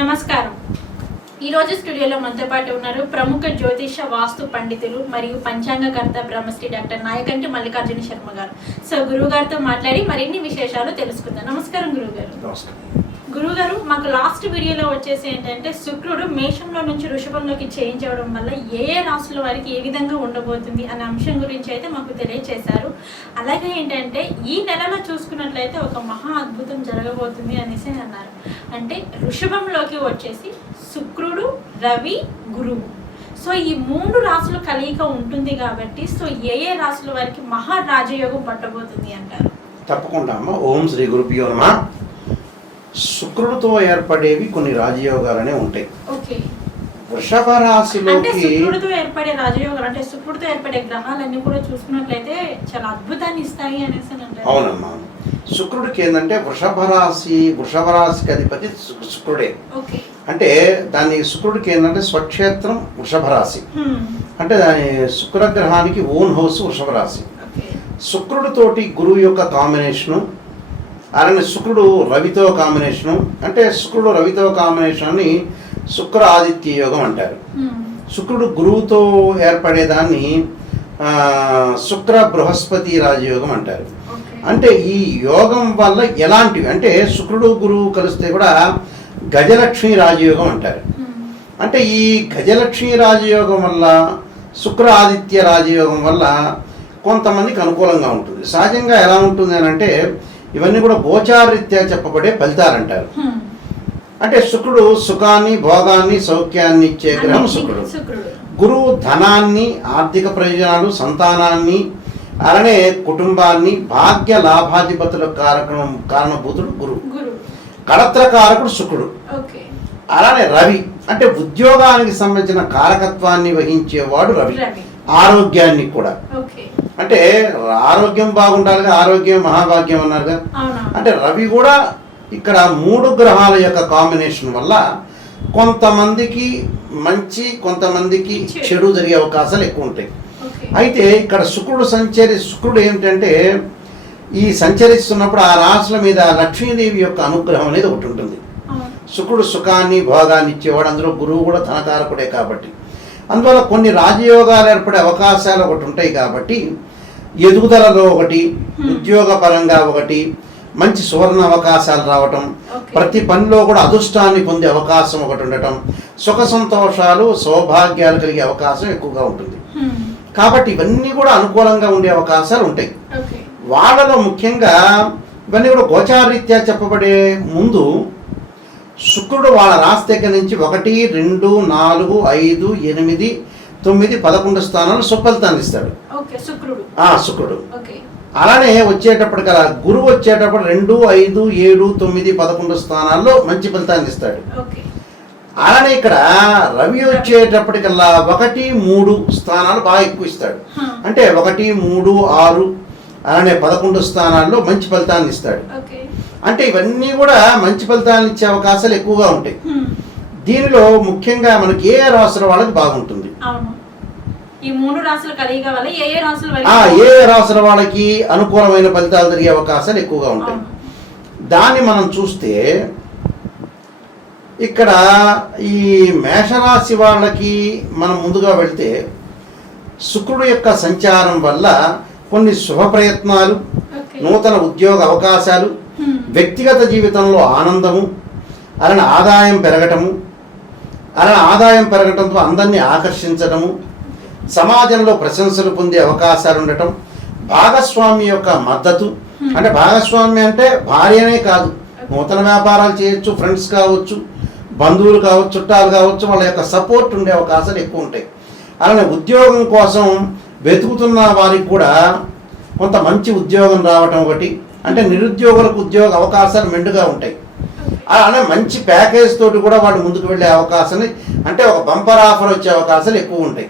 నమస్కారం. ఈరోజు స్టూడియోలో మనతో పాటు ఉన్నారు ప్రముఖ జ్యోతిష వాస్తు పండితులు మరియు పంచాంగకర్త బ్రహ్మశ్రీ డాక్టర్ నాయకంటి మల్లికార్జున శర్మ గారు. సో గురువు గారితో మాట్లాడి మరిన్ని విశేషాలు తెలుసుకుందాం. నమస్కారం గురువు గారు. గురువుగారు, మాకు లాస్ట్ వీడియోలో వచ్చేసి ఏంటంటే శుక్రుడు మేషంలో నుంచి వృషభంలోకి చేంజ్ అవ్వడం వల్ల ఏ రాశుల వారికి ఏ విధంగా ఉండబోతుంది అనే అంశం గురించి అయితే మాకు తెలియచేశారు. అలాగే ఏంటంటే ఈ నెలలో చూసుకున్నట్లయితే ఒక మహా అద్భుతం జరగబోతుంది అనేసి అన్నారు. అంటే వృషభంలోకి వచ్చేసి శుక్రుడు, రవి, గురువు. సో ఈ మూడు రాశుల కలయిక ఉంటుంది కాబట్టి సో ఏ రాశుల వారికి మహా రాజయోగం పట్టబోతుంది అంటారు? తప్పకుండా అమ్మ. ఓం శ్రీ గురుభ్యో నమః. శుక్రుడితో ఏర్పడేవి కొన్ని రాజయోగాలనే ఉంటాయి. వృషభ రాశిలోకి శుక్రుడితో ఏర్పడే రాజయోగాలు అంటే శుక్రుడితో ఏర్పడే గ్రహాలన్నీ కూడా చూసుకున్నట్లయితే చాలా అద్భుతాన్ని ఇస్తాయి అనేసి అంటారు. అవునమ్మా. శుక్రుడికి ఏంటంటే వృషభ రాశికి అధిపతి శుక్రుడే. అంటే దాని శుక్రుడికి ఏంటంటే స్వక్షేత్రం వృషభ రాశి. అంటే దాని శుక్రగ్రహానికి ఓన్ హౌస్ వృషభ రాశి. శుక్రుడితోటి గురువు యొక్క కాంబినేషను, అలానే శుక్రుడు రవితో కాంబినేషను, అంటే శుక్రుడు రవితో కాంబినేషన్ని శుక్ర ఆదిత్య యోగం అంటారు. శుక్రుడు గురువుతో ఏర్పడేదాన్ని శుక్ర బృహస్పతి రాజయోగం అంటారు. అంటే ఈ యోగం వల్ల ఎలాంటివి అంటే శుక్రుడు గురువు కలిస్తే కూడా గజలక్ష్మి రాజయోగం అంటారు. అంటే ఈ గజలక్ష్మి రాజయోగం వల్ల శుక్ర ఆదిత్య రాజయోగం వల్ల కొంతమందికి అనుకూలంగా ఉంటుంది. సహజంగా ఎలా ఉంటుంది అని అంటే ఇవన్నీ కూడా గోచారరీత్యా చెప్పబడే ఫలితాలు అంటారు. అంటే శుక్రుడు సుఖాన్ని, భోగాన్ని, సౌఖ్యాన్ని ఇచ్చే గ్రహం శుక్రుడు. గురువు ధనాన్ని, ఆర్థిక ప్రయోజనాలు, సంతానాన్ని, అలానే కుటుంబాన్ని, భాగ్య లాభాధిపతుల కారణభూతుడు గురువు. కళత్రకారకుడు శుక్రుడు. అలానే రవి అంటే ఉద్యోగానికి సంబంధించిన కారకత్వాన్ని వహించేవాడు రవి. ఆరోగ్యాన్ని కూడా, అంటే ఆరోగ్యం బాగుండాలిగా, ఆరోగ్యం మహాభాగ్యం అన్నారుగా. అంటే రవి కూడా ఇక్కడ మూడు గ్రహాల యొక్క కాంబినేషన్ వల్ల కొంతమందికి మంచి, కొంతమందికి చెడు జరిగే అవకాశాలు ఎక్కువ ఉంటాయి. అయితే ఇక్కడ శుక్రుడు ఏమిటంటే ఈ సంచరిస్తున్నప్పుడు ఆ రాశుల మీద లక్ష్మీదేవి యొక్క అనుగ్రహం అనేది ఒకటి ఉంటుంది. శుక్రుడు సుఖాన్ని, భోగాన్ని ఇచ్చేవాడు. అందులో గురువు కూడా ధనకారకుడే కాబట్టి అందువల్ల కొన్ని రాజయోగాలు ఏర్పడే అవకాశాలు ఒకటి ఉంటాయి. కాబట్టి ఎదుగుదలలో ఒకటి, ఉద్యోగపరంగా ఒకటి, మంచి సువర్ణ అవకాశాలు రావటం, ప్రతి పనిలో కూడా అదృష్టాన్ని పొందే అవకాశం ఒకటి ఉండటం, సుఖ సంతోషాలు, సౌభాగ్యాలు కలిగే అవకాశం ఎక్కువగా ఉంటుంది. కాబట్టి ఇవన్నీ కూడా అనుకూలంగా ఉండే అవకాశాలు ఉంటాయి. వాళ్ళలో ముఖ్యంగా ఇవన్నీ కూడా గోచారరీత్యా చెప్పబడే ముందు శుక్రుడు వాళ్ళ రాశి దగ్గర నుంచి 1, 2, 4, 5, 8, 9, 11 స్థానాలు సుఫలితాన్ని ఇస్తాడు శుక్రుడు. అలానే వచ్చేటప్పటికల్లా గురువు వచ్చేటప్పుడు 2, 5, 7, 9, 11 స్థానాల్లో మంచి ఫలితాన్ని ఇస్తాడు. అలానే ఇక్కడ రవి వచ్చేటప్పటికల్లా 1, 3 స్థానాలు బాగా ఎక్కువ ఇస్తాడు. అంటే 1, 3, 6 అలానే 11 స్థానాల్లో మంచి ఫలితాన్ని ఇస్తాడు. అంటే ఇవన్నీ కూడా మంచి ఫలితాలను ఇచ్చే అవకాశాలు ఎక్కువగా ఉంటాయి. దీనిలో ముఖ్యంగా మనకి ఏ రాశుల వాళ్ళకి బాగుంటుంది, ఏ రాశుల వాళ్ళకి అనుకూలమైన ఫలితాలు జరిగే అవకాశాలు ఎక్కువగా ఉంటాయి. దాన్ని మనం చూస్తే ఇక్కడ ఈ మేషరాశి వాళ్ళకి మనం ముందుగా వెళ్తే శుక్రుడు యొక్క సంచారం వల్ల కొన్ని శుభ ప్రయత్నాలు, నూతన ఉద్యోగ అవకాశాలు, వ్యక్తిగత జీవితంలో ఆనందము, అలానే ఆదాయం పెరగటంతో అందరినీ ఆకర్షించడము, సమాజంలో ప్రశంసలు పొందే అవకాశాలు ఉండటం, భాగస్వామి యొక్క మద్దతు, అంటే భాగస్వామి అంటే భార్యనే కాదు, నూతన వ్యాపారాలు చేయొచ్చు, ఫ్రెండ్స్ కావచ్చు, బంధువులు కావచ్చు, చుట్టాలు కావచ్చు, వాళ్ళ యొక్క సపోర్ట్ ఉండే అవకాశాలు ఎక్కువ ఉంటాయి. అలానే ఉద్యోగం కోసం వెతుకుతున్న వారికి కూడా కొంత మంచి ఉద్యోగం రావటం ఒకటి, అంటే నిరుద్యోగులకు ఉద్యోగ అవకాశాలు మెండుగా ఉంటాయి. అలానే మంచి ప్యాకేజ్ తోటి కూడా వాళ్ళు ముందుకు వెళ్ళే అవకాశాలు, అంటే ఒక బంపర్ ఆఫర్ వచ్చే అవకాశాలు ఎక్కువ ఉంటాయి.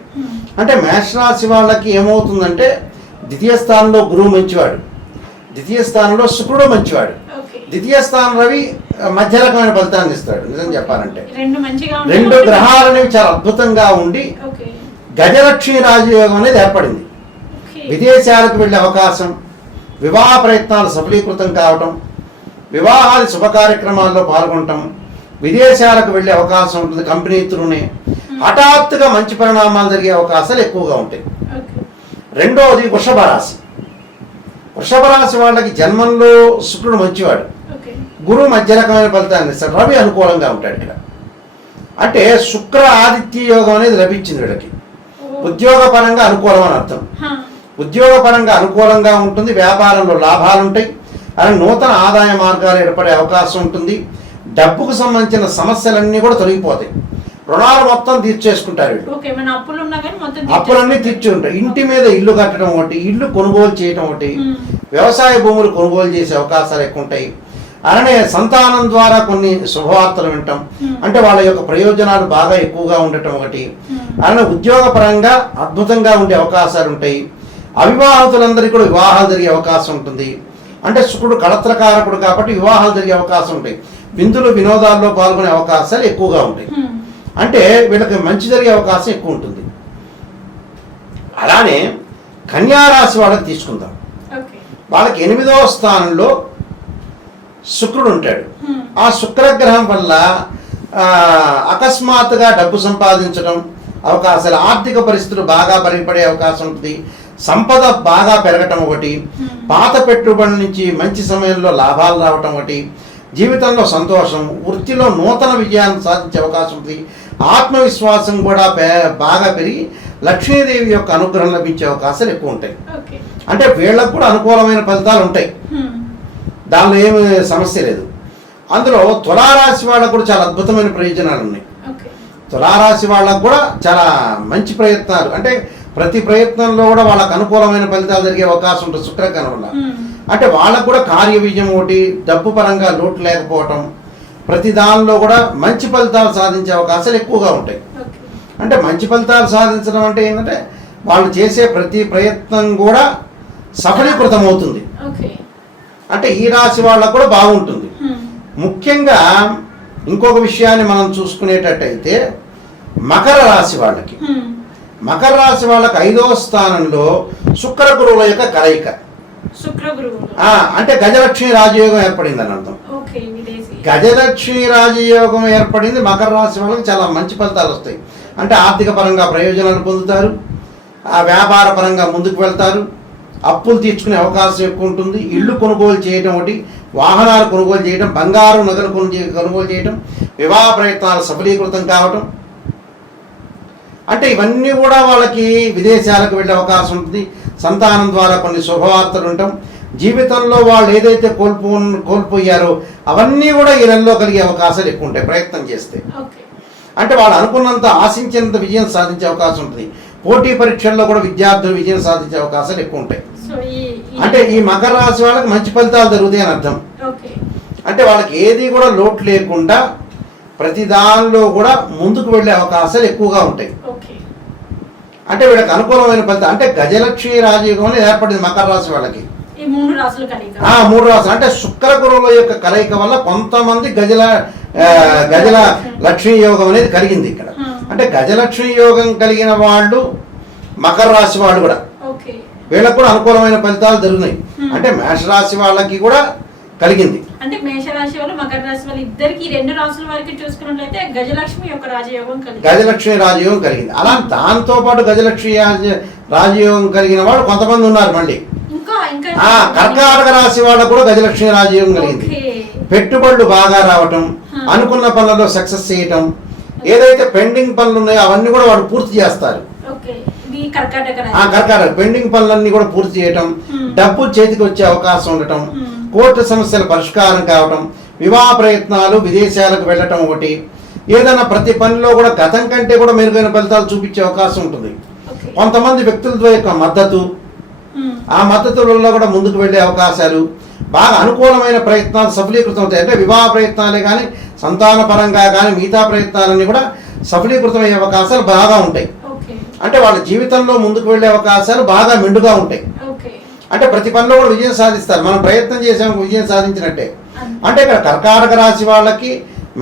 అంటే మేషరాశి వాళ్ళకి ఏమవుతుందంటే ద్వితీయ స్థానంలో గురువు మంచివాడు, ద్వితీయ స్థానంలో శుక్రుడు మంచివాడు, ద్వితీయ స్థానం రవి మధ్య రకమైన ఫలితాన్ని ఇస్తాడు. నిజం చెప్పాలంటే రెండు గ్రహాలు అనేవి చాలా అద్భుతంగా ఉండి గజలక్ష్మి రాజయోగం అనేది ఏర్పడింది. విదేశాలకు వెళ్ళే అవకాశం, వివాహ ప్రయత్నాలు సఫలీకృతం కావటం, వివాహాది శుభ కార్యక్రమాల్లో పాల్గొనటం, విదేశాలకు వెళ్ళే అవకాశం ఉంటుంది కంపెనీ త్రూనే. హఠాత్తుగా మంచి పరిణామాలు జరిగే అవకాశాలు ఎక్కువగా ఉంటాయి. రెండవది వృషభ రాశి. వృషభ రాశి వాళ్ళకి జన్మంలో శుక్రుడు మంచివాడు, గురువు మధ్య రకమైన ఫలితాన్ని ఇస్తాడు, రవి అనుకూలంగా ఉంటాడు ఇక్కడ. అంటే శుక్ర ఆదిత్య యోగం అనేది లభించింది వీళ్ళకి. ఉద్యోగపరంగా అనుకూలం అని అర్థం. ఉద్యోగపరంగా అనుకూలంగా ఉంటుంది, వ్యాపారంలో లాభాలు ఉంటాయి, అలాగే నూతన ఆదాయ మార్గాలు ఏర్పడే అవకాశం ఉంటుంది. డబ్బుకు సంబంధించిన సమస్యలన్నీ కూడా తొలగిపోతాయి. రుణాలు మొత్తం తీర్చేసుకుంటారు వీళ్ళు. అప్పులన్నీ తీర్చి ఉంటాయి. ఇంటి మీద ఇల్లు కట్టడం ఒకటి, ఇల్లు కొనుగోలు చేయడం ఒకటి, వ్యవసాయ భూములు కొనుగోలు చేసే అవకాశాలు ఎక్కువ ఉంటాయి. అలానే సంతానం ద్వారా కొన్ని శుభవార్తలు వింటాం, అంటే వాళ్ళ యొక్క ప్రయోజనాలు బాగా ఎక్కువగా ఉండటం ఒకటి. అలానే ఉద్యోగపరంగా అద్భుతంగా ఉండే అవకాశాలు ఉంటాయి. అవివాహితులందరికీ కూడా వివాహాలు జరిగే అవకాశం ఉంటుంది. అంటే శుక్రుడు కళత్రకారకుడు కాబట్టి వివాహాలు జరిగే అవకాశం ఉంటాయి. విందులు వినోదాల్లో పాల్గొనే అవకాశాలు ఎక్కువగా ఉంటాయి. అంటే వీళ్ళకి మంచి జరిగే అవకాశం ఎక్కువ ఉంటుంది. అలానే కన్యారాశి వాళ్ళకి తీసుకుందాం. వాళ్ళకి 8వ స్థానంలో శుక్రుడు ఉంటాడు. ఆ శుక్రగ్రహం వల్ల అకస్మాత్తుగా డబ్బు సంపాదించడం అవకాశాలు, ఆర్థిక పరిస్థితులు బాగా మెరుగుపడే అవకాశం ఉంటుంది. సంపద బాగా పెరగటం ఒకటి, పాత పెట్టుబడుల నుంచి మంచి సమయంలో లాభాలు రావటం ఒకటి, జీవితంలో సంతోషం, వృత్తిలో నూతన విజయాన్ని సాధించే అవకాశం ఉంది. ఆత్మవిశ్వాసం కూడా బాగా పెరిగి లక్ష్మీదేవి యొక్క అనుగ్రహం లభించే అవకాశాలు ఎక్కువ ఉంటాయి. అంటే వీళ్ళకు కూడా అనుకూలమైన ఫలితాలు ఉంటాయి, దానిలో ఏమి సమస్య లేదు. అందులో తులారాశి వాళ్ళకు కూడా చాలా అద్భుతమైన ప్రయోజనాలు ఉన్నాయి. తులారాశి వాళ్ళకు కూడా చాలా మంచి ప్రయత్నాలు, అంటే ప్రతి ప్రయత్నంలో కూడా వాళ్ళకు అనుకూలమైన ఫలితాలు జరిగే అవకాశం ఉంటుంది శుక్రగ్రహం వల్ల. అంటే వాళ్ళకు కూడా కార్య విజయం ఒకటి, డబ్బు పరంగా లోటు లేకపోవటం, ప్రతి దానిలో కూడా మంచి ఫలితాలు సాధించే అవకాశాలు ఎక్కువగా ఉంటాయి. అంటే మంచి ఫలితాలు సాధించడం అంటే ఏంటంటే వాళ్ళు చేసే ప్రతి ప్రయత్నం కూడా సఫలీకృతం అవుతుంది. అంటే ఈ రాశి వాళ్ళకు కూడా బాగుంటుంది. ముఖ్యంగా ఇంకొక విషయాన్ని మనం చూసుకునేటట్టయితే మకర రాశి వాళ్ళకి, మకర రాశి వాళ్ళకి 5వ స్థానంలో శుక్ర గురువుల యొక్క కలయిక. అంటే గజలక్ష్మి రాజయోగం ఏర్పడింది అని అర్థం. గజలక్ష్మి రాజయోగం ఏర్పడింది మకర రాశి వాళ్ళకి చాలా మంచి ఫలితాలు వస్తాయి. అంటే ఆర్థిక పరంగా ప్రయోజనాలు పొందుతారు, ఆ వ్యాపార పరంగా ముందుకు వెళ్తారు, అప్పులు తీర్చుకునే అవకాశం ఎక్కువ ఉంటుంది, ఇల్లు కొనుగోలు చేయడం ఒకటి, వాహనాలు కొనుగోలు చేయడం, బంగారు నగలు కొనుగోలు చేయడం, వివాహ ప్రయత్నాలు సఫలీకృతం కావటం. అంటే ఇవన్నీ కూడా వాళ్ళకి విదేశాలకు వెళ్ళే అవకాశం ఉంటుంది. సంతానం ద్వారా కొన్ని శుభవార్తలు ఉంటాం. జీవితంలో వాళ్ళు ఏదైతే కోల్పోయారో అవన్నీ కూడా ఈ నెలలో కలిగే అవకాశాలు ఎక్కువ ఉంటాయి ప్రయత్నం చేస్తే. అంటే వాళ్ళు అనుకున్నంత ఆశించినంత విజయం సాధించే అవకాశం ఉంటుంది. పోటీ పరీక్షల్లో కూడా విద్యార్థులు విజయం సాధించే అవకాశాలు ఎక్కువ ఉంటాయి. అంటే ఈ మకర రాశి వాళ్ళకి మంచి ఫలితాలు జరుగుతాయి అని అర్థం. అంటే వాళ్ళకి ఏది కూడా లోటు లేకుండా ప్రతి దానిలో కూడా ముందుకు వెళ్ళే అవకాశాలు ఎక్కువగా ఉంటాయి. అంటే వీళ్ళకి అనుకూలమైన ఫలితం, అంటే గజలక్ష్మి రాజయోగం అనేది ఏర్పడింది మకర రాశి వాళ్ళకి. 3 రాశులు అంటే శుక్ర గురువుల యొక్క కలయిక వల్ల కొంతమంది గజల లక్ష్మీ యోగం అనేది కలిగింది ఇక్కడ. అంటే గజలక్ష్మి యోగం కలిగిన వాళ్ళు మకర రాశి వాళ్ళు కూడా, వీళ్ళకు కూడా అనుకూలమైన ఫలితాలు జరుగుతున్నాయి. అంటే మేషరాశి వాళ్ళకి కూడా కలిగింది. అంటే మేషరాశి వాళ్ళు మకర రాశి వాళ్ళు ఇద్దరికి 2 రాశుల వరకు చూసుకున్నట్లయితే గజలక్ష్మి యొక్క రాజయోగం కలిగింది. అలా దాంతో పాటు గజలక్ష్మి రాజయోగం కలిగిన వాళ్ళు కొంతమంది ఉన్నారు. మళ్ళీ కర్కాటక రాశి వాళ్ళకు కూడా గజలక్ష్మి రాజయోగం కలిగింది. పెట్టుబడులు బాగా రావటం, అనుకున్న పనులలో సక్సెస్ చేయటం, ఏదైతే పెండింగ్ పనులు ఉన్నాయో అవన్నీ కూడా వాళ్ళు పూర్తి చేస్తారు. కర్కాటక పెండింగ్ పనులన్నీ కూడా పూర్తి చేయటం, డబ్బు చేతికి వచ్చే అవకాశం ఉండటం, కోర్టు సమస్యల పరిష్కారం కావటం, వివాహ ప్రయత్నాలు, విదేశాలకు వెళ్ళటం ఒకటి. ఏదైనా ప్రతి పనిలో కూడా గతం కంటే కూడా మెరుగైన ఫలితాలు చూపించే అవకాశం ఉంటుంది. కొంతమంది వ్యక్తుల యొక్క మద్దతు, ఆ మద్దతులలో కూడా ముందుకు వెళ్ళే అవకాశాలు, బాగా అనుకూలమైన ప్రయత్నాలు సఫలీకృతం అవుతాయి. అంటే వివాహ ప్రయత్నాలే కానీ, సంతాన పరంగా కానీ మిగతా ప్రయత్నాలన్నీ కూడా సఫలీకృతమయ్యే అవకాశాలు బాగా ఉంటాయి. అంటే వాళ్ళ జీవితంలో ముందుకు వెళ్ళే అవకాశాలు బాగా మెండుగా ఉంటాయి. అంటే ప్రతి పనిలో కూడా విజయం సాధిస్తారు. మనం ప్రయత్నం చేసాము, విజయం సాధించినట్టే. అంటే ఇక్కడ కర్కాటక రాశి వాళ్ళకి,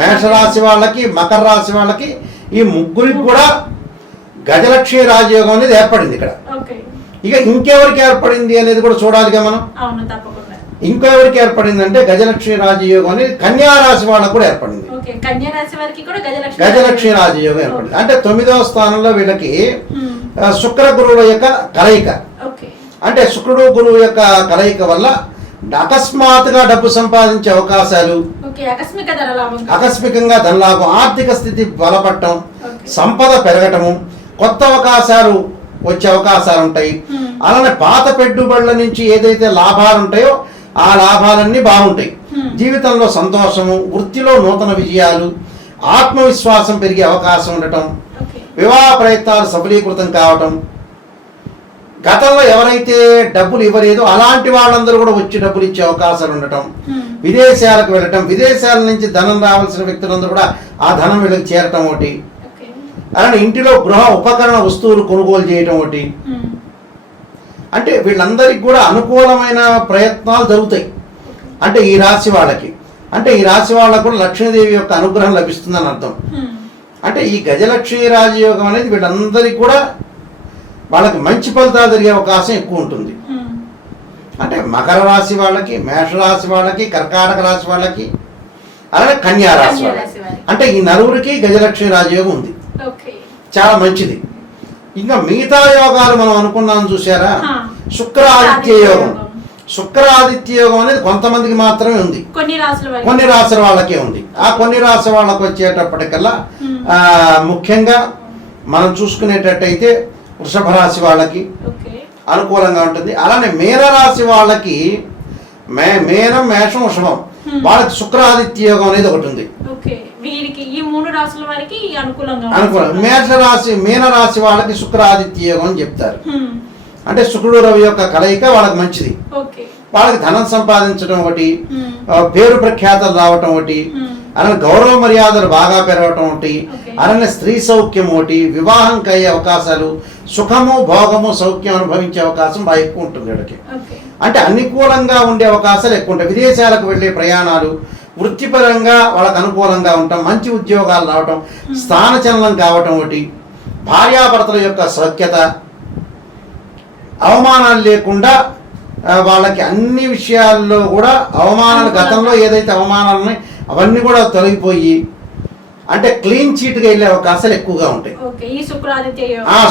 మేషరాశి వాళ్ళకి, మకర రాశి వాళ్ళకి ఈ ముగ్గురికి కూడా గజలక్ష్మి రాజయోగం అనేది ఏర్పడింది ఇక్కడ. ఇక ఇంకెవరికి ఏర్పడింది అనేది కూడా చూడాలిగా మనం. ఇంకో ఎవరికి ఏర్పడిందంటే గజలక్ష్మి రాజయోగం అనేది కన్యా రాశి వాళ్ళకు కూడా ఏర్పడింది. గజలక్ష్మి రాజయోగం ఏర్పడింది. అంటే 9వ స్థానంలో వీళ్ళకి శుక్ర గురువుల యొక్క కలయిక. అంటే శుక్రుడు గురువు యొక్క కలయిక వల్ల అకస్మాత్తుగా డబ్బు సంపాదించే అవకాశాలు, ఆకస్మికంగా ధనలాభం, ఆర్థిక స్థితి బలపడటం, సంపద పెరగటము, కొత్త అవకాశాలు వచ్చే అవకాశాలు ఉంటాయి. అలానే పాత పెట్టుబడుల నుంచి ఏదైతే లాభాలు ఉంటాయో ఆ లాభాలన్నీ బాగుంటాయి. జీవితంలో సంతోషము, వృత్తిలో నూతన విజయాలు, ఆత్మవిశ్వాసం పెరిగే అవకాశం ఉండటం, వివాహ ప్రయత్నాలు సఫలీకృతం కావటం, గతంలో ఎవరైతే డబ్బులు ఇవ్వలేదో అలాంటి వాళ్ళందరూ కూడా వచ్చి డబ్బులు ఇచ్చే అవకాశాలు ఉండటం, విదేశాలకు వెళ్ళటం, విదేశాల నుంచి ధనం రావాల్సిన వ్యక్తులందరూ కూడా ఆ ధనం వీళ్ళకి చేరటం ఒకటి, అలానే ఇంటిలో గృహ ఉపకరణ వస్తువులు కొనుగోలు చేయటం ఒకటి. అంటే వీళ్ళందరికీ కూడా అనుకూలమైన ప్రయత్నాలు జరుగుతాయి. అంటే ఈ రాశి వాళ్ళకి, అంటే ఈ రాశి వాళ్ళకు కూడా లక్ష్మీదేవి యొక్క అనుగ్రహం లభిస్తుందని అర్థం. అంటే ఈ గజలక్ష్మీ రాజయోగం అనేది వీళ్ళందరికీ కూడా వాళ్ళకి మంచి ఫలితాలు జరిగే అవకాశం ఎక్కువ ఉంటుంది. అంటే మకర రాశి వాళ్ళకి, మేషరాశి వాళ్ళకి, కర్కాటక రాశి వాళ్ళకి, అలానే కన్యా రాశి వాళ్ళకి, అంటే ఈ నలుగురికి గజలక్ష్మి రాజయోగం ఉంది. చాలా మంచిది. ఇంకా మిగతా యోగాలు మనం అనుకున్నాం చూసారా, శుక్ర ఆదిత్య యోగం. శుక్ర ఆదిత్య యోగం అనేది కొంతమందికి మాత్రమే ఉంది, కొన్ని రాశుల వాళ్ళకే ఉంది. ఆ కొన్ని రాశి వాళ్ళకి వచ్చేటప్పటికల్లా ముఖ్యంగా మనం చూసుకునేటట్టయితే వృషభ రాశి వాళ్ళకి అనుకూలంగా ఉంటుంది. అలానే మీనరాశి వాళ్ళకి మేనం, మేషం, వృషభం వాళ్ళకి శుక్ర ఆదిత్య యోగం అనేది ఒకటి ఉంది. మీనరాశి వాళ్ళకి శుక్ర ఆదిత్య యోగం అని చెప్తారు. అంటే శుక్రుడు రవి యొక్క కలయిక వాళ్ళకి మంచిది. వాళ్ళకి ధనం సంపాదించడం ఒకటి, పేరు ప్రఖ్యాతలు రావటం ఒకటి, అలానే గౌరవ మర్యాదలు బాగా పెరగటం ఒకటి, అలానే స్త్రీ సౌఖ్యం ఒకటి, వివాహం అయ్యే అవకాశాలు, సుఖము, భోగము, సౌఖ్యం అనుభవించే అవకాశం బాగా ఎక్కువ ఉంటుంది వీళ్ళకి. అంటే అనుకూలంగా ఉండే అవకాశాలు ఎక్కువ ఉంటాయి. విదేశాలకు వెళ్ళే ప్రయాణాలు, వృత్తిపరంగా వాళ్ళకు అనుకూలంగా ఉండటం, మంచి ఉద్యోగాలు రావటం, స్థానచలనం కావటం ఒకటి, భార్యాభర్తల యొక్క సౌఖ్యత, అవమానాలు లేకుండా వాళ్ళకి అన్ని విషయాల్లో కూడా అవమానాలు, గతంలో ఏదైతే అవమానాలు ఉన్నాయి అవన్నీ కూడా తొలగిపోయి అంటే క్లీన్ చీట్గా వెళ్ళే అవకాశాలు ఎక్కువగా ఉంటాయి.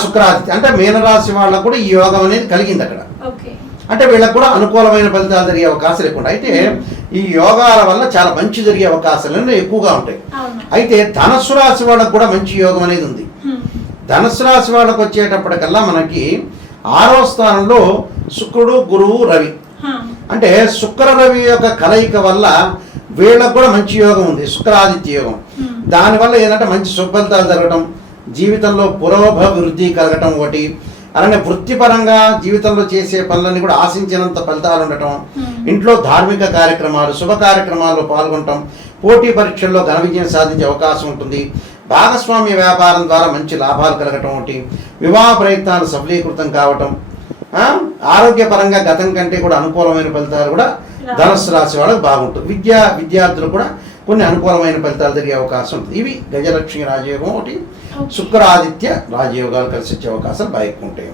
శుక్రాదిత్య అంటే మీనరాశి వాళ్ళకు కూడా ఈ యోగం అనేది కలిగింది అక్కడ. అంటే వీళ్ళకు కూడా అనుకూలమైన ఫలితాలు జరిగే అవకాశాలు ఎక్కువ ఉంటాయి. అయితే ఈ యోగాల వల్ల చాలా మంచి జరిగే అవకాశాలు ఎక్కువగా ఉంటాయి. అయితే ధనుస్సు రాశి వాళ్ళకు కూడా మంచి యోగం అనేది ఉంది. ధనుస్సు రాశి వాళ్ళకు వచ్చేటప్పటికల్లా మనకి 6వ స్థానంలో శుక్రుడు, గురువు, రవి. అంటే శుక్ర రవి యొక్క కలయిక వల్ల వీళ్ళకు కూడా మంచి యోగం ఉంది, శుక్రాదిత్య యోగం. దానివల్ల ఏంటంటే మంచి సుఫలితాలు జరగటం, జీవితంలో పురోభివృద్ధి కలగటం ఒకటి, అలానే వృత్తిపరంగా జీవితంలో చేసే పనులన్నీ కూడా ఆశించినంత ఫలితాలు ఉండటం, ఇంట్లో ధార్మిక కార్యక్రమాలు, శుభ కార్యక్రమాల్లో పాల్గొనటం, పోటీ పరీక్షల్లో ఘన విజయం సాధించే అవకాశం ఉంటుంది, భాగస్వామ్య వ్యాపారం ద్వారా మంచి లాభాలు కలగటం ఒకటి, వివాహ ప్రయత్నాలు సఫలీకృతం కావటం, ఆరోగ్యపరంగా గతం కంటే కూడా అనుకూలమైన ఫలితాలు కూడా ధనుస్సు రాశి వాళ్ళకి బాగుంటుంది. విద్యార్థులు కూడా కొన్ని అనుకూలమైన ఫలితాలు జరిగే అవకాశం ఉంటుంది. ఇవి గజలక్ష్మి రాజయోగం ఒకటి, శుక్ర ఆదిత్య రాజయోగాలు కలిసి వచ్చే అవకాశాలు బాగా ఎక్కువ ఉంటాయి.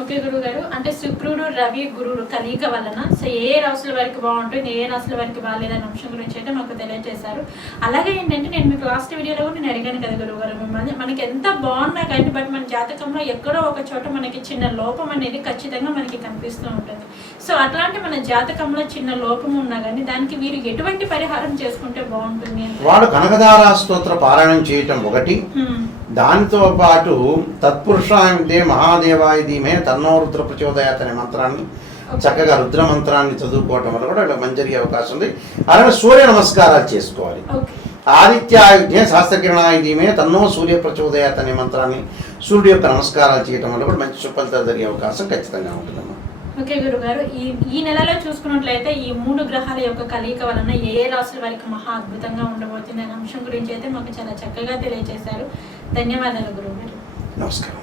ఓకే గురువు గారు, అంటే శుక్రుడు, రవి, గురువులు కలయిక వలన సో ఏ రాశుల వరకు బాగుంటుంది, ఏ రాశుల వరకు బాగాలేదనే అంశం గురించి అయితే మాకు తెలియజేశారు. అలాగే ఏంటంటే నేను మీకు లాస్ట్ వీడియోలో కూడా నేను అడిగాను కదా గురువు గారు, మిమ్మల్ని మనకి ఎంత బాగున్నా కానీ బట్ మన జాతకంలో ఎక్కడో ఒక చోట మనకి చిన్న లోపం అనేది ఖచ్చితంగా మనకి కనిపిస్తూ ఉంటుంది. సో అట్లాంటి మన జాతకంలో చిన్న లోపం ఉన్నా కానీ దానికి వీరు ఎటువంటి పరిహారం చేసుకుంటే బాగుంటుంది? వాడు కనకదార స్తోత్ర పారాయణం చేయటం ఒకటి, దానితో పాటు తత్పురుషాయంతే మహాదేవాయ ధీమే తన్నో రుద్ర ప్రచోదయాత్ అనే మంత్రాన్ని చక్కగా రుద్ర మంత్రాన్ని చదువుకోవటం వల్ల కూడా మంచి జరిగే అవకాశం ఉంది. అలాగే సూర్య నమస్కారాలు చేసుకోవాలి. ఆదిత్యాయుధ్యే శాస్త్రకిరణాయ ధీమే తన్నో సూర్య ప్రచోదయాత్ అనే మంత్రాన్ని, సూర్యుడి యొక్క నమస్కారాలు చేయటం వల్ల కూడా మంచి సుఫలితాలు జరిగే అవకాశం ఖచ్చితంగా ఉంటుందమ్మా. ఓకే గురుగారు, ఈ నెలలో చూసుకున్నట్లయితే ఈ 3 గ్రహాల యొక్క కలయిక వలన ఏ రాశుల వారికి మహా అద్భుతంగా ఉండబోతుంది అనే అంశం గురించి అయితే మాకు చాలా చక్కగా తెలియజేశారు. ధన్యవాదాలు గురువుగారు. నమస్కారం.